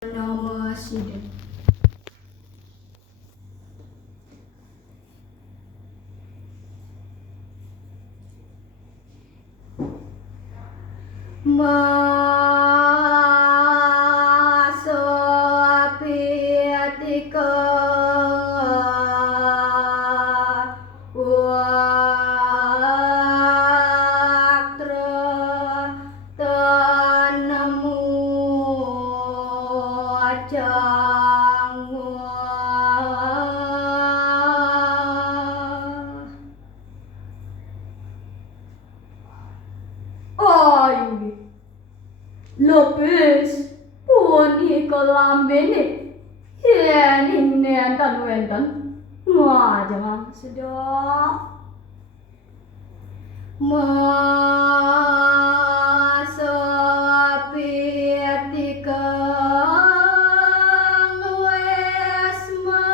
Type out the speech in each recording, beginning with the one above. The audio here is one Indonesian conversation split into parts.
Nama Sida. Masopiatika waktra tanamu cangwa Ay, Lopez, puni kelambene, ini nentan wentan, jangan sedap. Masopiatika wesma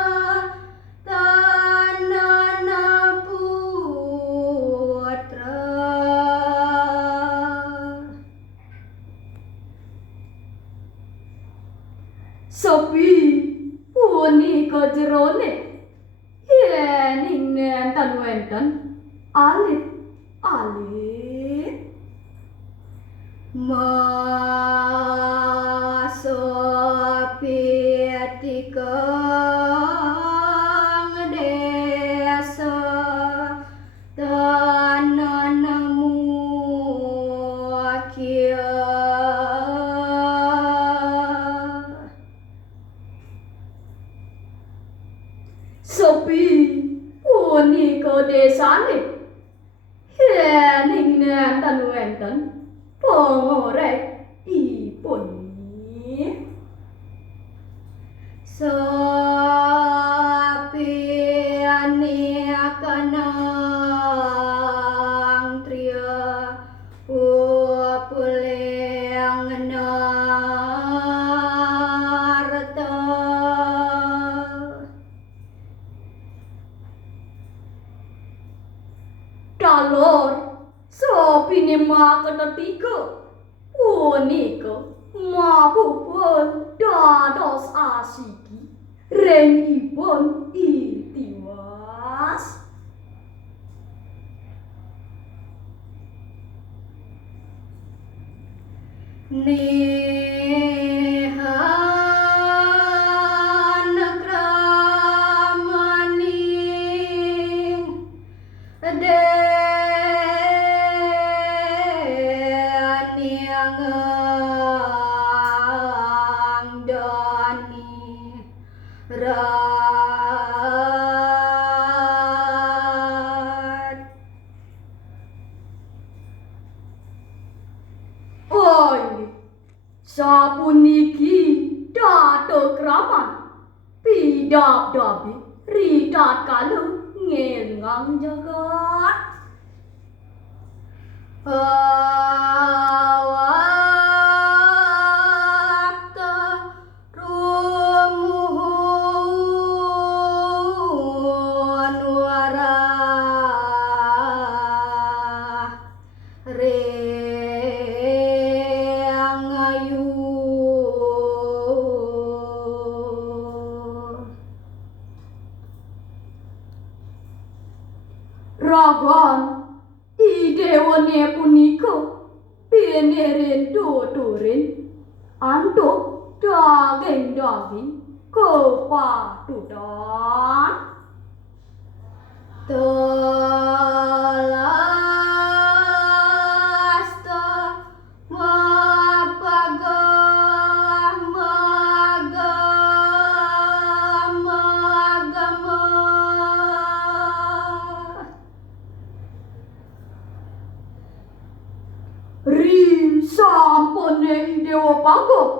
tanana putra. Sopi puni jerone, ini nentan wentan, alit. Masopiatika desa tananamu kia Sopi puni desane Hening nentan wenten pengorek ipuni sapiane kanang tria upuleng narta Dalor sopine maketiga punika mabupun dados asiki ringipun itiwas sapuniki dados kraman pidap-dapi ridat kalu ngelingang jagat awakta rumuhun warah reangayu ragan idewane punika pinerin tuturin antuk daging-daging kepatutan telasta mapagah magama Ri sampune dewa pagok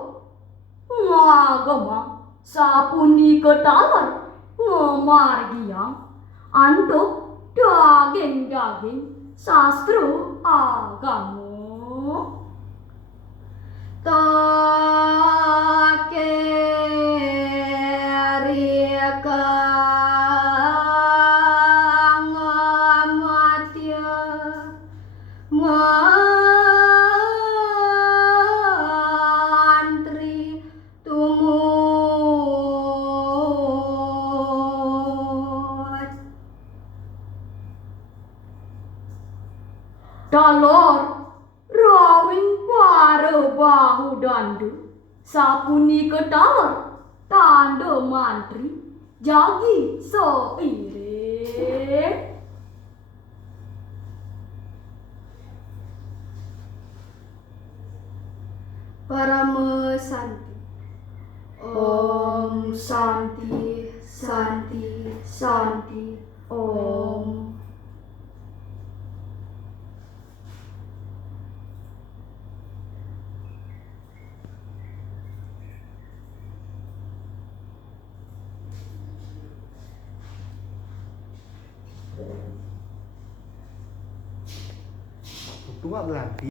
ngagama sapuni ketalan ngemargiang antuk daging-daging sastro agama takeriakang amatya mantri tumu Dalor rawing para bahu dandu sapunika dalor tanda mantri jagi soiring. Parama Santi. Om Santi, Santi, Santi, Om. Tua berarti